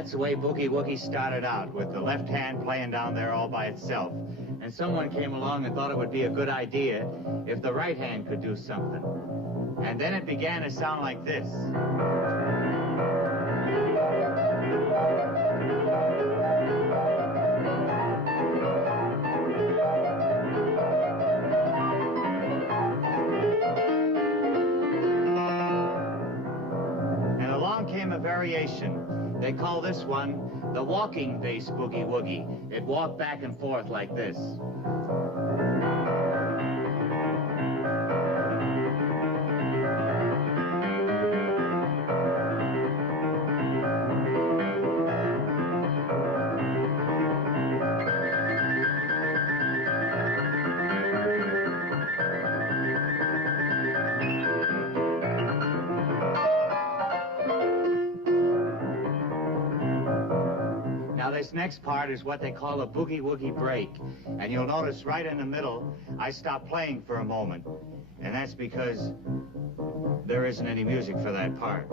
That's the way Boogie Woogie started out, with the left hand playing down there all by itself. And someone came along and thought it would be a good idea if the right hand could do something. And then it began to sound like this. And along came a variation. They call this one the walking bass boogie woogie. It walked back and forth like this. This next part is what they call a boogie-woogie break. And you'll notice right in the middle, I stop playing for a moment. And that's because there isn't any music for that part.